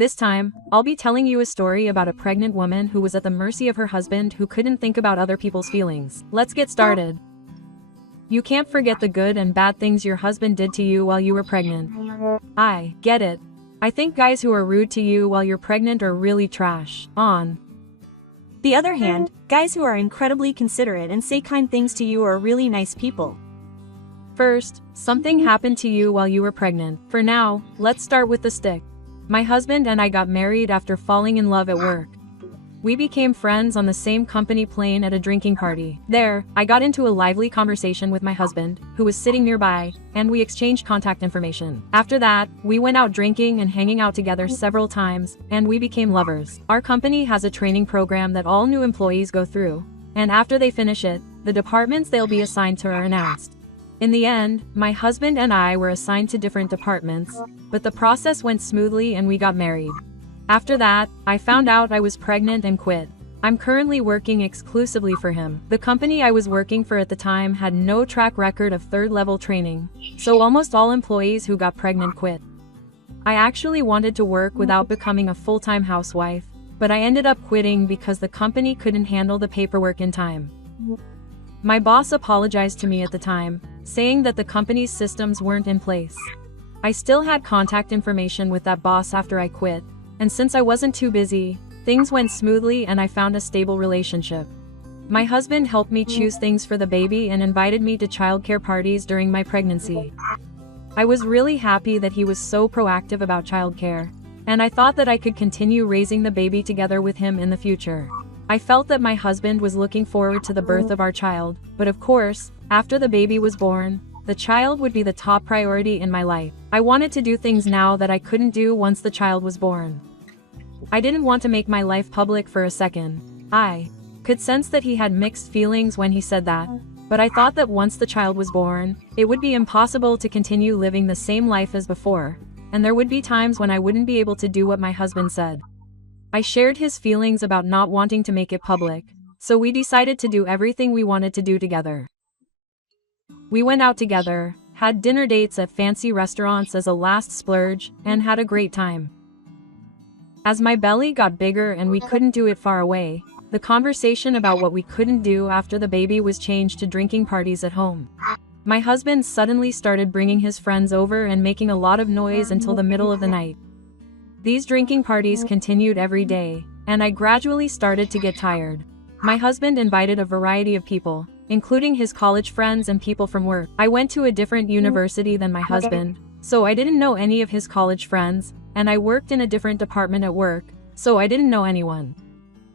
This time, I'll be telling you a story about a pregnant woman who was at the mercy of her husband who couldn't think about other people's feelings. Let's get started. You can't forget the good and bad things your husband did to you while you were pregnant. I get it. I think guys who are rude to you while you're pregnant are really trash. On the other hand, guys who are incredibly considerate and say kind things to you are really nice people. First, something happened to you while you were pregnant. For now, let's start with the stick. My husband and I got married after falling in love at work. We became friends on the same company plane at a drinking party. There, I got into a lively conversation with my husband, who was sitting nearby, and we exchanged contact information. After that, we went out drinking and hanging out together several times, and we became lovers. Our company has a training program that all new employees go through, and after they finish it, the departments they'll be assigned to are announced. In the end, my husband and I were assigned to different departments, but the process went smoothly and we got married. After that, I found out I was pregnant and quit. I'm currently working exclusively for him. The company I was working for at the time had no track record of third-level training, so almost all employees who got pregnant quit. I actually wanted to work without becoming a full-time housewife, but I ended up quitting because the company couldn't handle the paperwork in time. My boss apologized to me at the time, saying that the company's systems weren't in place. I still had contact information with that boss after I quit, and since I wasn't too busy, things went smoothly and I found a stable relationship. My husband helped me choose things for the baby and invited me to childcare parties during my pregnancy. I was really happy that he was so proactive about childcare, and I thought that I could continue raising the baby together with him in the future. I felt that my husband was looking forward to the birth of our child, but of course, after the baby was born, the child would be the top priority in my life. I wanted to do things now that I couldn't do once the child was born. I didn't want to make my life public for a second. I could sense that he had mixed feelings when he said that, but I thought that once the child was born, it would be impossible to continue living the same life as before, and there would be times when I wouldn't be able to do what my husband said. I shared his feelings about not wanting to make it public, so we decided to do everything we wanted to do together. We went out together, had dinner dates at fancy restaurants as a last splurge, and had a great time. As my belly got bigger and we couldn't do it far away, the conversation about what we couldn't do after the baby was changed to drinking parties at home. My husband suddenly started bringing his friends over and making a lot of noise until the middle of the night. These drinking parties continued every day, and I gradually started to get tired. My husband invited a variety of people, including his college friends and people from work. I went to a different university than my husband, so I didn't know any of his college friends, and I worked in a different department at work, so I didn't know anyone.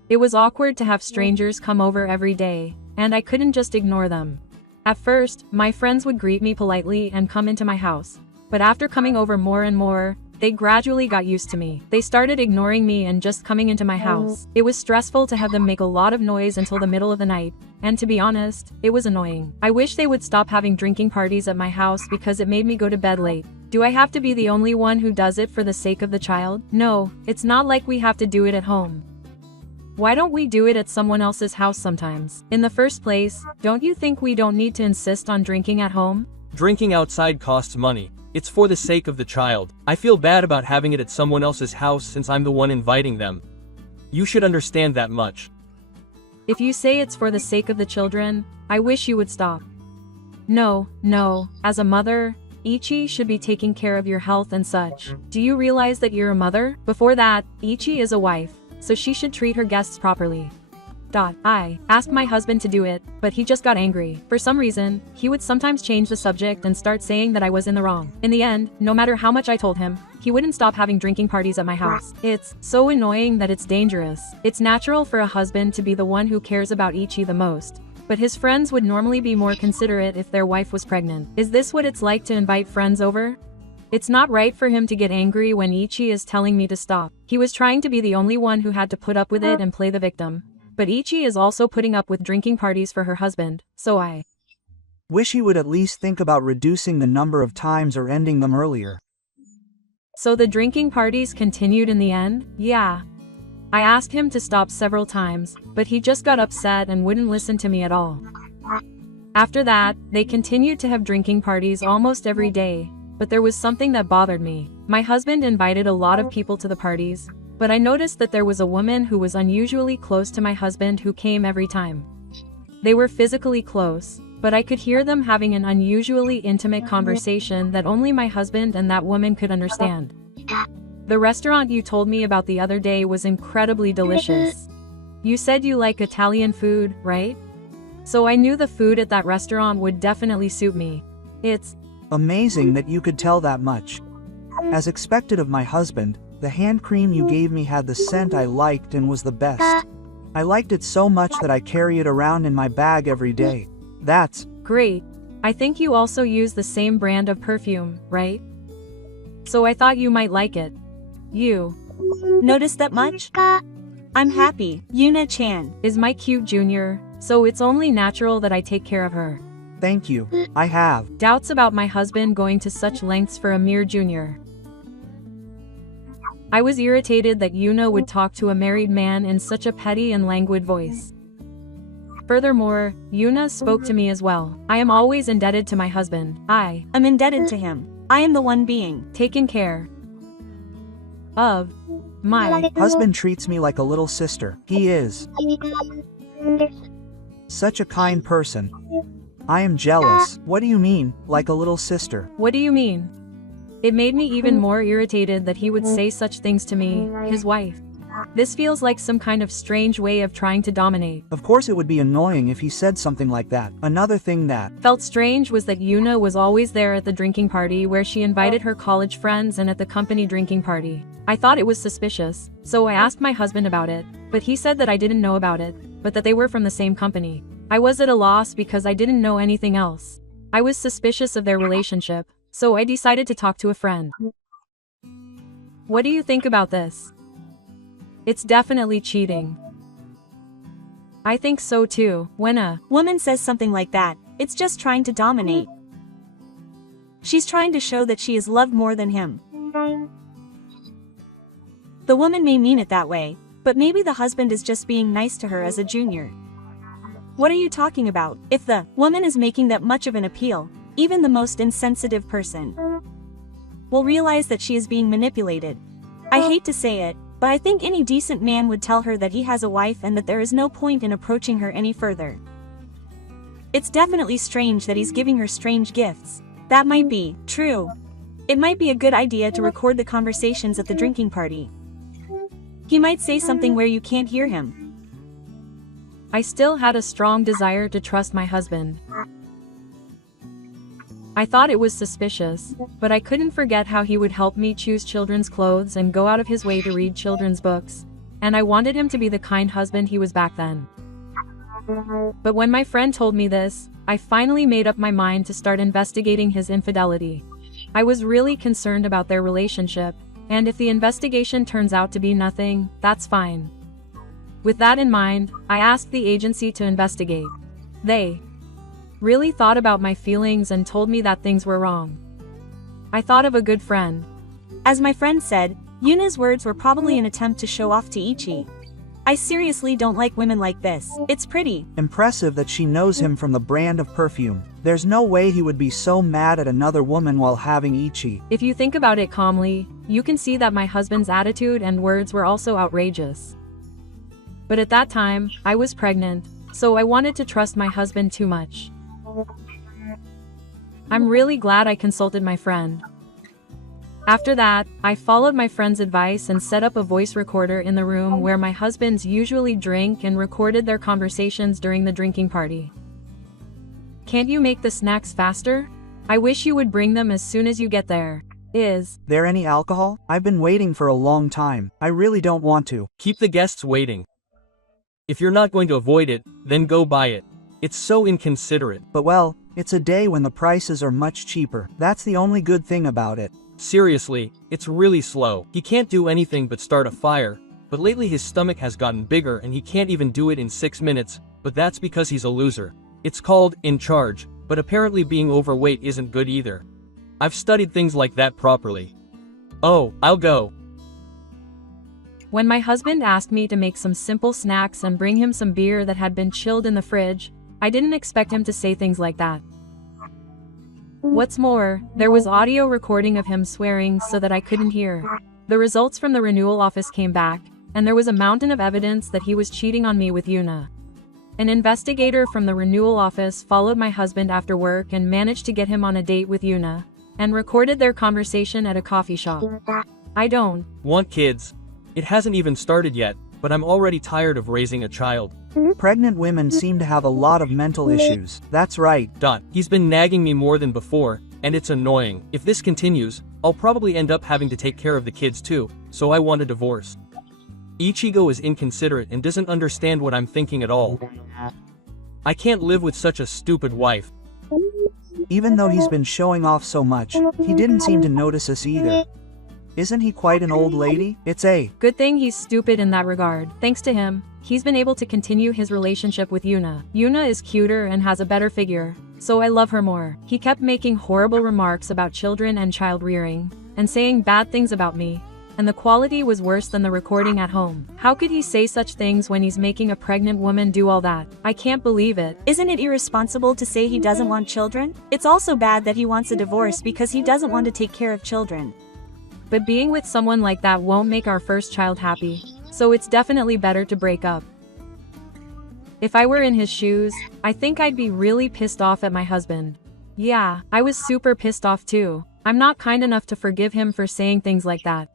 It was awkward to have strangers come over every day, and I couldn't just ignore them. At first, my friends would greet me politely and come into my house, but after coming over more and more, they gradually got used to me. They started ignoring me and just coming into my house. It was stressful to have them make a lot of noise until the middle of the night, and to be honest, it was annoying. I wish they would stop having drinking parties at my house because it made me go to bed late. Do I have to be the only one who does it for the sake of the child? No, it's not like we have to do it at home. Why don't we do it at someone else's house sometimes? In the first place, don't you think we don't need to insist on drinking at home? Drinking outside costs money. It's for the sake of the child. I feel bad about having it at someone else's house since I'm the one inviting them. You should understand that much. If you say it's for the sake of the children, I wish you would stop. No, as a mother, 2ch should be taking care of your health and such. Do you realize that you're a mother? Before that, 2ch is a wife, so she should treat her guests properly. I asked my husband to do it, but he just got angry. For some reason, he would sometimes change the subject and start saying that I was in the wrong. In the end, no matter how much I told him, he wouldn't stop having drinking parties at my house. It's so annoying that it's dangerous. It's natural for a husband to be the one who cares about 2ch the most, but his friends would normally be more considerate if their wife was pregnant. Is this what it's like to invite friends over? It's not right for him to get angry when 2ch is telling me to stop. He was trying to be the only one who had to put up with it and play the victim. But 2ch is also putting up with drinking parties for her husband, so I wish he would at least think about reducing the number of times or ending them earlier. So the drinking parties continued in the end? Yeah. I asked him to stop several times, but he just got upset and wouldn't listen to me at all. After that, they continued to have drinking parties almost every day, but there was something that bothered me. My husband invited a lot of people to the parties, but I noticed that there was a woman who was unusually close to my husband who came every time. They were physically close, but I could hear them having an unusually intimate conversation that only my husband and that woman could understand. The restaurant you told me about the other day was incredibly delicious. You said you like Italian food, right? So I knew the food at that restaurant would definitely suit me. It's Amazing that you could tell that much. As expected of my husband, the hand cream you gave me had the scent I liked and was the best. I liked it so much that I carry it around in my bag every day. That's great. I think you also use the same brand of perfume, right? So I thought you might like it. You Notice that much? I'm happy, Yuna-chan. is my cute junior, so it's only natural that I take care of her. Thank you. I have Doubts about my husband going to such lengths for a mere junior. I was irritated that Yuna would talk to a married man in such a petty and languid voice. Furthermore, Yuna spoke to me as well. I am always indebted to my husband. I'm indebted to him. I am the one being taken care of. My husband treats me like a little sister. He is such a kind person. I am jealous. What do you mean, like a little sister? What do you mean? It made me even more irritated that he would say such things to me, his wife. This feels like some kind of strange way of trying to dominate. Of course it would be annoying if he said something like that. Another thing that Felt strange was that Yuna was always there at the drinking party where she invited her college friends and at the company drinking party. I thought it was suspicious, so I asked my husband about it, but he said that I didn't know about it, but that they were from the same company. I was at a loss because I didn't know anything else. I was suspicious of their relationship, so I decided to talk to a friend. What do you think about this? It's definitely cheating. I think so too. When a woman says something like that, it's just trying to dominate. She's trying to show that she is loved more than him. The woman may mean it that way, but maybe the husband is just being nice to her as a junior. What are you talking about? If the woman is making that much of an appeal, even the most insensitive person will realize that she is being manipulated. I hate to say it, but I think any decent man would tell her that he has a wife and that there is no point in approaching her any further. It's definitely strange that he's giving her strange gifts. That might be true. It might be a good idea to record the conversations at the drinking party. He might say something where you can't hear him. I still had a strong desire to trust my husband. I thought it was suspicious, but I couldn't forget how he would help me choose children's clothes and go out of his way to read children's books, and I wanted him to be the kind husband he was back then. But when my friend told me this, I finally made up my mind to start investigating his infidelity. I was really concerned about their relationship, and if the investigation turns out to be nothing, that's fine. With that in mind, I asked the agency to investigate. They really thought about my feelings and told me that things were wrong. I thought of a good friend. As my friend said, Yuna's words were probably an attempt to show off to Ichi. I seriously don't like women like this. It's pretty impressive that she knows him from the brand of perfume. There's no way he would be so mad at another woman while having Ichi. If you think about it calmly, you can see that my husband's attitude and words were also outrageous. But at that time, I was pregnant, so I wanted to trust my husband too much. I'm really glad I consulted my friend. After that, I followed my friend's advice and set up a voice recorder in the room where my husbands usually drink and recorded their conversations during the drinking party. Can't you make the snacks faster? I wish you would bring them as soon as you get there. Is there any alcohol? I've been waiting for a long time. I really don't want to. Keep the guests waiting. If you're not going to avoid it, then go buy it. It's so inconsiderate. But well, it's a day when the prices are much cheaper. That's the only good thing about it. Seriously, it's really slow. He can't do anything but start a fire, but lately his stomach has gotten bigger and he can't even do it in 6 minutes, but that's because he's a loser. It's called in charge, but apparently being overweight isn't good either. I've studied things like that properly. Oh, I'll go. When my husband asked me to make some simple snacks and bring him some beer that had been chilled in the fridge, I didn't expect him to say things like that. What's more, there was audio recording of him swearing so that I couldn't hear. The results from the renewal office came back, and there was a mountain of evidence that he was cheating on me with Yuna. An investigator from the renewal office followed my husband after work and managed to get him on a date with Yuna, and recorded their conversation at a coffee shop. I don't want kids. It hasn't even started yet, but I'm already tired of raising a child. Pregnant women seem to have a lot of mental issues. That's right. He's been nagging me more than before, and it's annoying. If this continues, I'll probably end up having to take care of the kids too, so I want a divorce. Ichigo is inconsiderate and doesn't understand what I'm thinking at all. I can't live with such a stupid wife. Even though he's been showing off so much, he didn't seem to notice us either. Isn't he quite an old lady? It's a good thing he's stupid in that regard. Thanks to him, he's been able to continue his relationship with Yuna. Yuna is cuter and has a better figure, so I love her more. He kept making horrible remarks about children and child rearing, and saying bad things about me, and the quality was worse than the recording at home. How could he say such things when he's making a pregnant woman do all that? I can't believe it. Isn't it irresponsible to say he doesn't want children? It's also bad that he wants a divorce because he doesn't want to take care of children. But being with someone like that won't make our first child happy, so it's definitely better to break up. If I were in his shoes, I think I'd be really pissed off at my husband. Yeah, I was super pissed off too. I'm not kind enough to forgive him for saying things like that.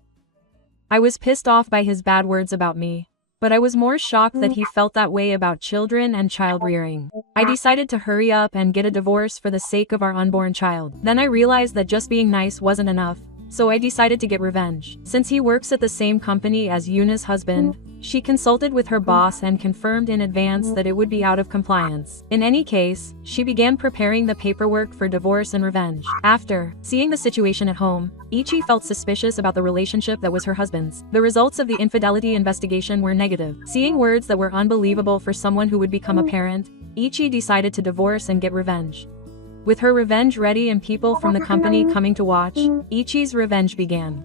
I was pissed off by his bad words about me, but I was more shocked that he felt that way about children and child rearing. I decided to hurry up and get a divorce for the sake of our unborn child. Then I realized that just being nice wasn't enough, so I decided to get revenge. Since he works at the same company as Yuna's husband, she consulted with her boss and confirmed in advance that it would be out of compliance. In any case, she began preparing the paperwork for divorce and revenge. After seeing the situation at home, Ichi felt suspicious about the relationship that was her husband's. The results of the infidelity investigation were negative. Seeing words that were unbelievable for someone who would become a parent, Ichi decided to divorce and get revenge. With her revenge ready and people from the company coming to watch, Ichi's revenge began.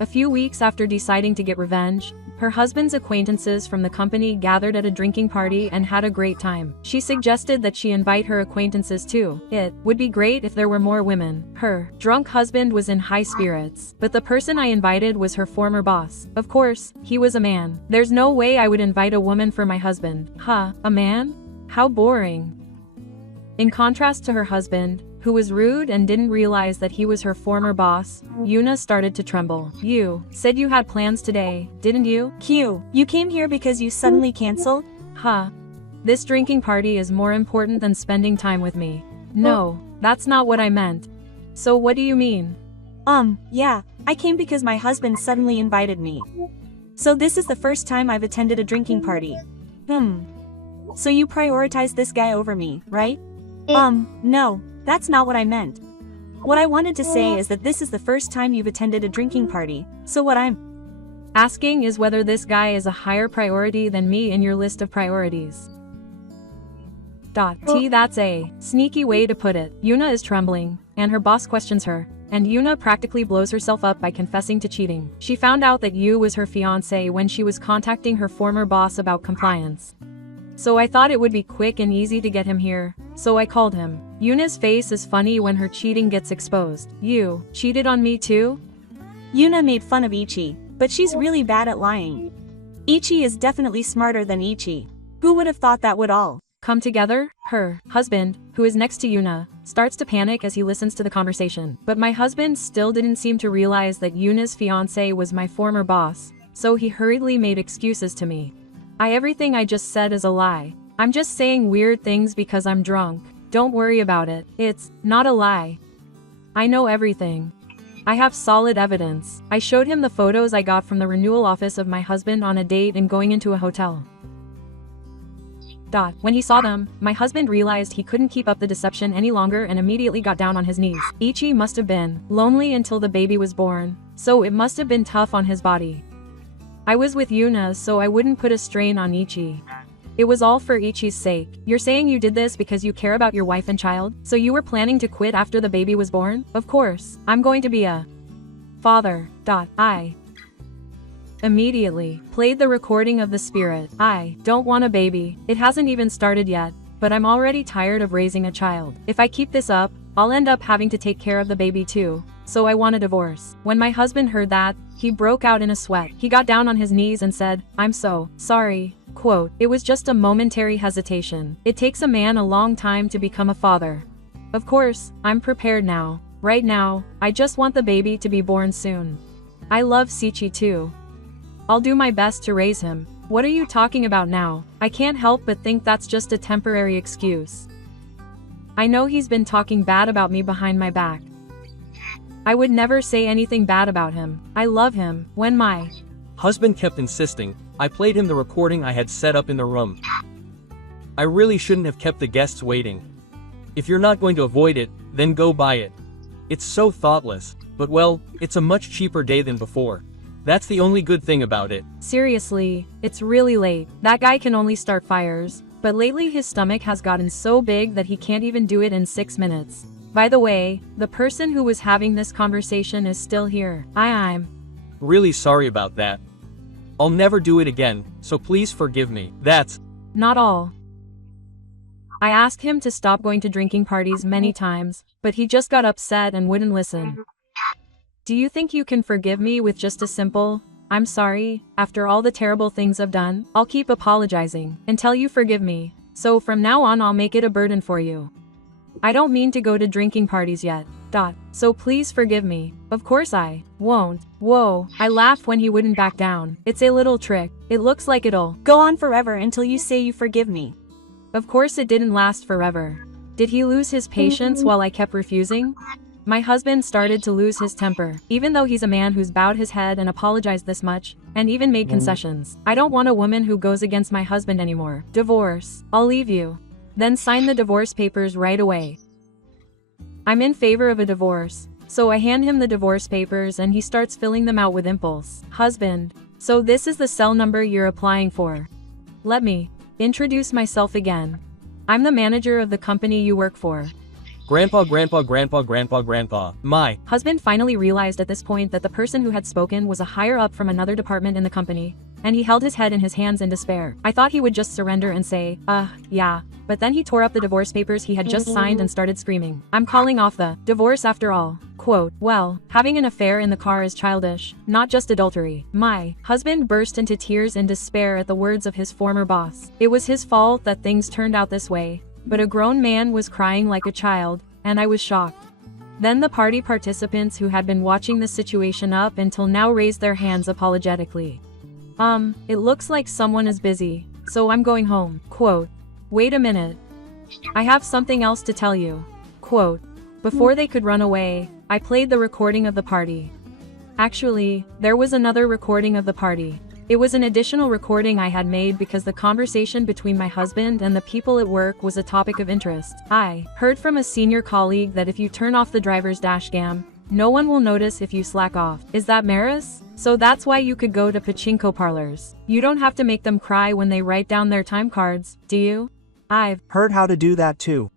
A few weeks after deciding to get revenge, her husband's acquaintances from the company gathered at a drinking party and had a great time. She suggested that she invite her acquaintances too. It would be great if there were more women. Her drunk husband was in high spirits, but the person I invited was her former boss. Of course, he was a man. There's no way I would invite a woman for my husband. Huh, a man? How boring. In contrast to her husband, who was rude and didn't realize that he was her former boss, Yuna started to tremble. You said you had plans today, didn't you? Q, you came here because you suddenly canceled? Huh. This drinking party is more important than spending time with me. No, that's not what I meant. So what do you mean? Yeah, I came because my husband suddenly invited me. So this is the first time I've attended a drinking party. So you prioritize this guy over me, right? No, that's not what I meant. What I wanted to say is that this is the first time you've attended a drinking party, so what I'm asking is whether this guy is a higher priority than me in your list of priorities. That's a sneaky way to put it. Yuna is trembling, and her boss questions her, and Yuna practically blows herself up by confessing to cheating. She found out that Yu was her fiancé when she was contacting her former boss about compliance. So I thought it would be quick and easy to get him here, so I called him. Yuna's face is funny when her cheating gets exposed. You cheated on me too? Yuna made fun of Ichi, but she's really bad at lying. Ichi is definitely smarter than Ichi. Who would have thought that would all come together? Her husband, who is next to Yuna, starts to panic as he listens to the conversation. But my husband still didn't seem to realize that Yuna's fiancé was my former boss, so he hurriedly made excuses to me. Everything I just said is a lie. I'm just saying weird things because I'm drunk. Don't worry about it. It's not a lie. I know everything. I have solid evidence. I showed him the photos I got from the renewal office of my husband on a date and going into a hotel. When he saw them, my husband realized he couldn't keep up the deception any longer and immediately got down on his knees. Ichi must have been lonely until the baby was born, so it must have been tough on his body. I was with Yuna so I wouldn't put a strain on Ichi. It was all for Ichi's sake. You're saying you did this because you care about your wife and child? So you were planning to quit after the baby was born? Of course, I'm going to be a father. I immediately played the recording of the spirit. I don't want a baby. It hasn't even started yet, but I'm already tired of raising a child. If I keep this up, I'll end up having to take care of the baby too. So I want a divorce. When my husband heard that, he broke out in a sweat. He got down on his knees and said, "I'm so sorry." Quote, "It was just a momentary hesitation. It takes a man a long time to become a father. Of course, I'm prepared now. Right now, I just want the baby to be born soon. I love 2ch too. I'll do my best to raise him." What are you talking about now? I can't help but think that's just a temporary excuse. I know he's been talking bad about me behind my back. I would never say anything bad about him. I love him. When my husband kept insisting, I played him the recording I had set up in the room. I really shouldn't have kept the guests waiting. If you're not going to avoid it, then go buy it. It's so thoughtless, but well, it's a much cheaper day than before. That's the only good thing about it. Seriously, it's really late. That guy can only start fires. But lately his stomach has gotten so big that he can't even do it in 6 minutes. By the way, the person who was having this conversation is still here. I'm really sorry about that. I'll never do it again, so please forgive me. That's not all. I asked him to stop going to drinking parties many times, but he just got upset and wouldn't listen. Do you think you can forgive me with just a simple, "I'm sorry, after all the terrible things I've done"? I'll keep apologizing until you forgive me. So from now on I'll make it a burden for you. I don't mean to go to drinking parties yet. So please forgive me. Of course I won't. Whoa, I laughed when he wouldn't back down. It's a little trick. It looks like it'll go on forever until you say you forgive me. Of course it didn't last forever. Did he lose his patience while I kept refusing? My husband started to lose his temper, even though he's a man who's bowed his head and apologized this much, and even made concessions. I don't want a woman who goes against my husband anymore. Divorce. I'll leave you. Then sign the divorce papers right away. I'm in favor of a divorce, so I hand him the divorce papers and he starts filling them out with impulse. Husband. So this is the cell number you're applying for. Let me introduce myself again. I'm the manager of the company you work for. Grandpa. My husband finally realized at this point that the person who had spoken was a higher up from another department in the company, and he held his head in his hands in despair. I thought he would just surrender and say, yeah. But then he tore up the divorce papers he had just signed and started screaming. I'm calling off the divorce after all. Quote, well, having an affair in the car is childish, not just adultery. My husband burst into tears in despair at the words of his former boss. It was his fault that things turned out this way, but a grown man was crying like a child, and I was shocked. Then the party participants who had been watching the situation up until now raised their hands apologetically. It looks like someone is busy, so I'm going home. Quote, wait a minute. I have something else to tell you. Quote, before they could run away, I played the recording of the party. Actually, there was another recording of the party. It was an additional recording I had made because the conversation between my husband and the people at work was a topic of interest. I heard from a senior colleague that if you turn off the driver's dash cam, no one will notice if you slack off. Is that Maris? So that's why you could go to pachinko parlors. You don't have to make them cry when they write down their time cards, do you? I've heard how to do that too.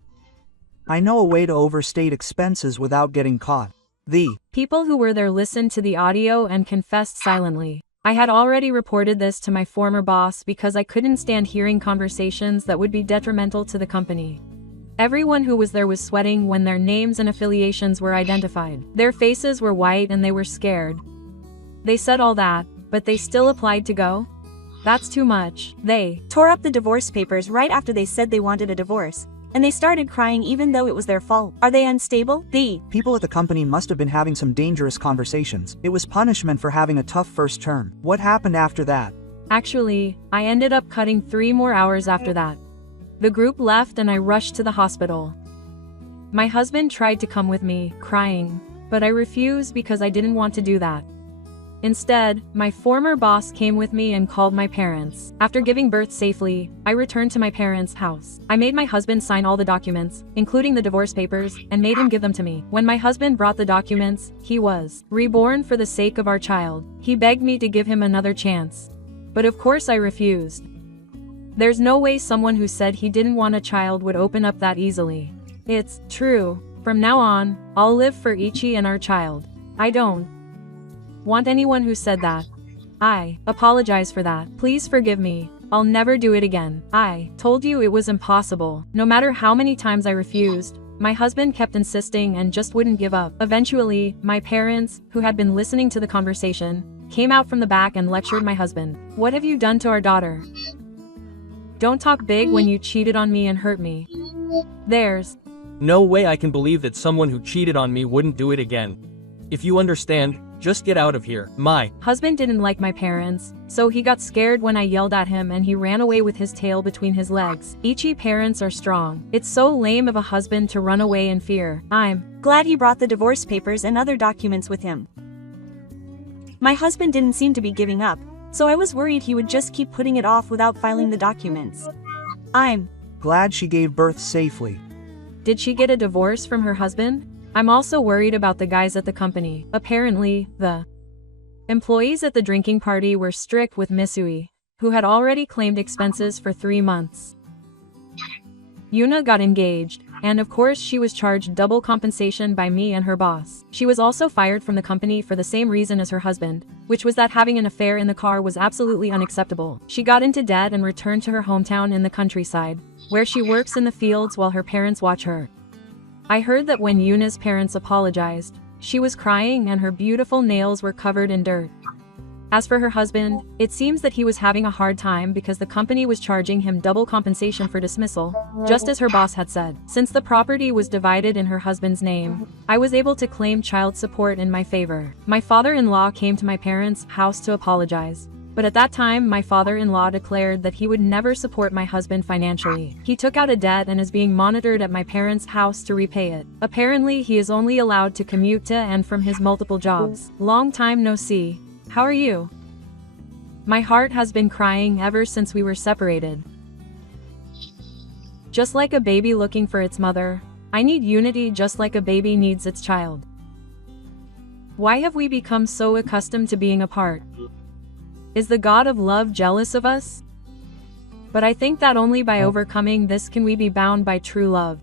I know a way to overstate expenses without getting caught. The people who were there listened to the audio and confessed silently. I had already reported this to my former boss because I couldn't stand hearing conversations that would be detrimental to the company. Everyone who was there was sweating when their names and affiliations were identified. Their faces were white and they were scared. They said all that, but they still applied to go? That's too much. They tore up the divorce papers right after they said they wanted a divorce, and they started crying even though it was their fault. Are they unstable? The people at the company must have been having some dangerous conversations. It was punishment for having a tough first term. What happened after that? Actually, I ended up cutting 3 more hours after that. The group left and I rushed to the hospital. My husband tried to come with me, crying, but I refused because I didn't want to do that. Instead, my former boss came with me and called my parents. After giving birth safely, I returned to my parents' house. I made my husband sign all the documents, including the divorce papers, and made him give them to me. When my husband brought the documents, he was reborn for the sake of our child. He begged me to give him another chance. But of course I refused. There's no way someone who said he didn't want a child would open up that easily. It's true. From now on, I'll live for 2ch and our child. I don't want anyone who said that. I apologize for that. Please forgive me. I'll never do it again. I told you it was impossible. No matter how many times I refused, My husband kept insisting and just wouldn't give up. Eventually, my parents, who had been listening to the conversation, came out from the back and lectured my husband. What have you done to our daughter? Don't talk big when you cheated on me and hurt me. There's No way I can believe that someone who cheated on me wouldn't do it again. If you understand, just get out of here. My husband didn't like my parents, so he got scared when I yelled at him and he ran away with his tail between his legs. Ichi parents are strong. It's so lame of a husband to run away in fear. I'm glad he brought the divorce papers and other documents with him. My husband didn't seem to be giving up, so I was worried he would just keep putting it off without filing the documents. I'm glad she gave birth safely. Did she get a divorce from her husband? I'm also worried about the guys at the company. Apparently, the employees at the drinking party were strict with Misui, who had already claimed expenses for 3 months. Yuna got engaged, and of course she was charged double compensation by me and her boss. She was also fired from the company for the same reason as her husband, which was that having an affair in the car was absolutely unacceptable. She got into debt and returned to her hometown in the countryside, where she works in the fields while her parents watch her. I heard that when Yuna's parents apologized, she was crying and her beautiful nails were covered in dirt. As for her husband, it seems that he was having a hard time because the company was charging him double compensation for dismissal, just as her boss had said. Since the property was divided in her husband's name, I was able to claim child support in my favor. My father-in-law came to my parents' house to apologize, but at that time my father-in-law declared that he would never support my husband financially. He took out a debt and is being monitored at my parents' house to repay it. Apparently he is only allowed to commute to and from his multiple jobs. Long time no see. How are you? My heart has been crying ever since we were separated. Just like a baby looking for its mother, I need unity just like a baby needs its child. Why have we become so accustomed to being apart? Is the God of love jealous of us? But I think that only by overcoming this can we be bound by true love.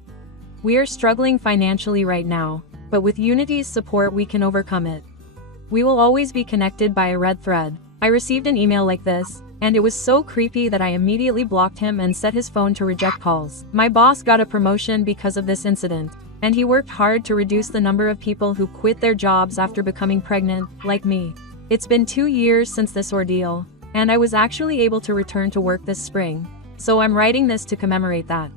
We are struggling financially right now, but with unity's support we can overcome it. We will always be connected by a red thread. I received an email like this, and it was so creepy that I immediately blocked him and set his phone to reject calls. My boss got a promotion because of this incident, and he worked hard to reduce the number of people who quit their jobs after becoming pregnant, like me. It's been 2 years since this ordeal, and I was actually able to return to work this spring, so I'm writing this to commemorate that.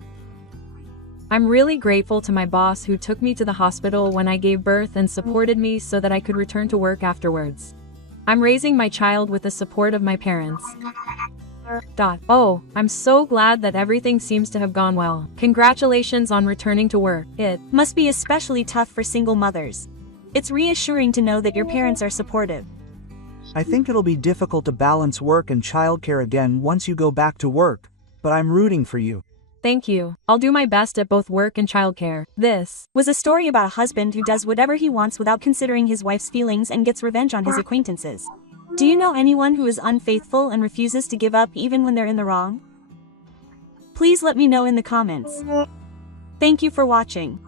I'm really grateful to my boss who took me to the hospital when I gave birth and supported me so that I could return to work afterwards. I'm raising my child with the support of my parents. Oh, I'm so glad that everything seems to have gone well. Congratulations on returning to work. It must be especially tough for single mothers. It's reassuring to know that your parents are supportive. I think it'll be difficult to balance work and childcare again once you go back to work, but I'm rooting for you. Thank you. I'll do my best at both work and childcare. This was a story about a husband who does whatever he wants without considering his wife's feelings and gets revenge on his acquaintances. Do you know anyone who is unfaithful and refuses to give up even when they're in the wrong? Please let me know in the comments. Thank you for watching.